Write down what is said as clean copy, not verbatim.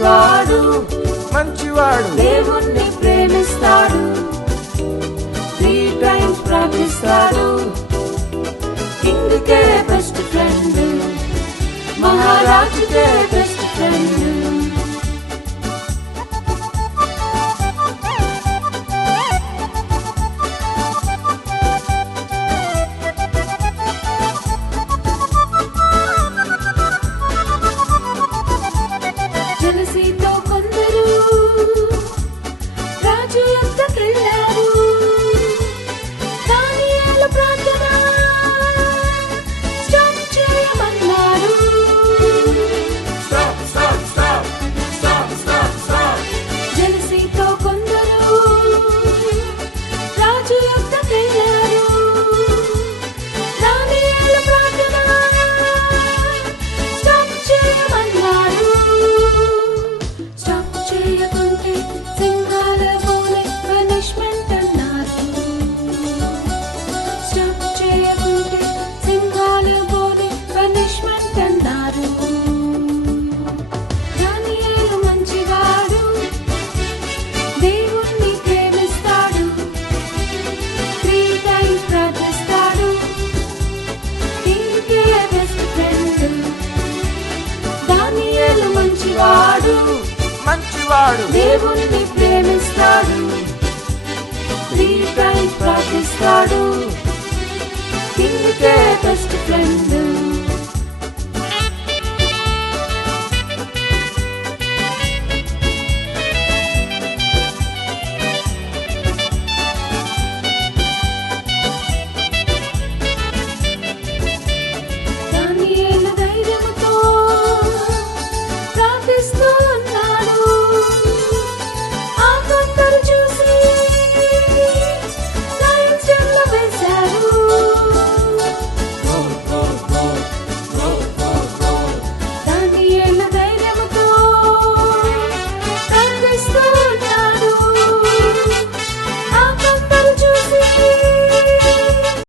మంచివాడు మంచివాడు దేవుణ్ణి ప్రేమిస్తాడు 3 times ప్రార్థిస్తాడు కింగ్కే బెస్ట్ ఫ్రెండ్ మహారాజుకే బెస్ట్ ఫ్రెండ్ జలసీతో కొందరు రాజు యొద్దకెళ్ళారు దానియేలు ప్రార్థన స్టాప్ చేయమన్నారు జలసీతో కొందరు రాజు యొద్దకెళ్ళారు దానియేలు ప్రార్థన స్టాప్ చేయమన్నారు స్టాప్ చేయకుంటే సింహాల బోలే పనిష్మెంట్ అన్నారు స్టాప్ చేయకుంటే సింహాల బోలే పనిష్మెంట్ అన్నారు దానియేలు మంచివాడు దేవుణ్ణి ప్రేమిస్తాడు 3 times ప్రార్థిస్తాడు కింగ్కే బెస్ట్ ఫ్రెండ్ దానియేలు మంచివాడు మంచివాడు దేవుణ్ణి ప్రేమిస్తాడు 3 times ప్రార్థిస్తాడు కింగ్కే బెస్ట్ ఫ్రెండ్